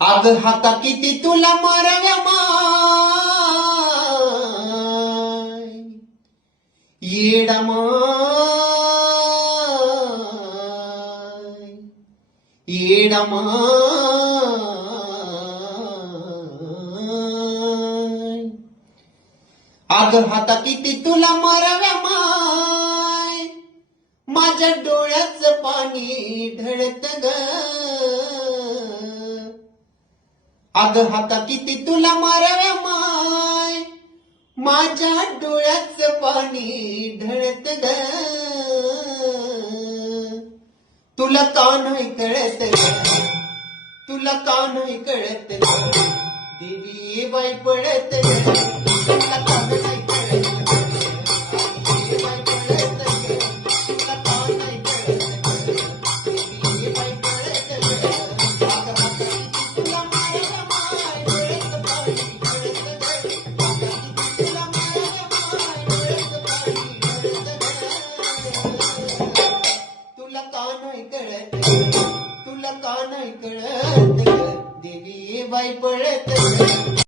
अग हाता किती तुला माराव्या माय येडा माय येडा माय अग हाता किती तुला माराव्या माय माझ्या डोळ्याचं पाणी ढळत ग अग हाता किती तुला माराव्या माय माझ्या डोळ्याचं पाणी ढळत ग तुला का नाही कळत तुला का नाही कळत देवी बाई पडत तुला का नाही कळत देवी बाई पडत तुला का नाही कळत देवी बाई पडत अग हाता किती तुला माराव्या माय डोळ्याचं पाणी ढळत तुला माराव्या माय डोळ्याचं पाणी ढळत तुला का नाही कळत तुला का नाही कळत देवी बाई पळत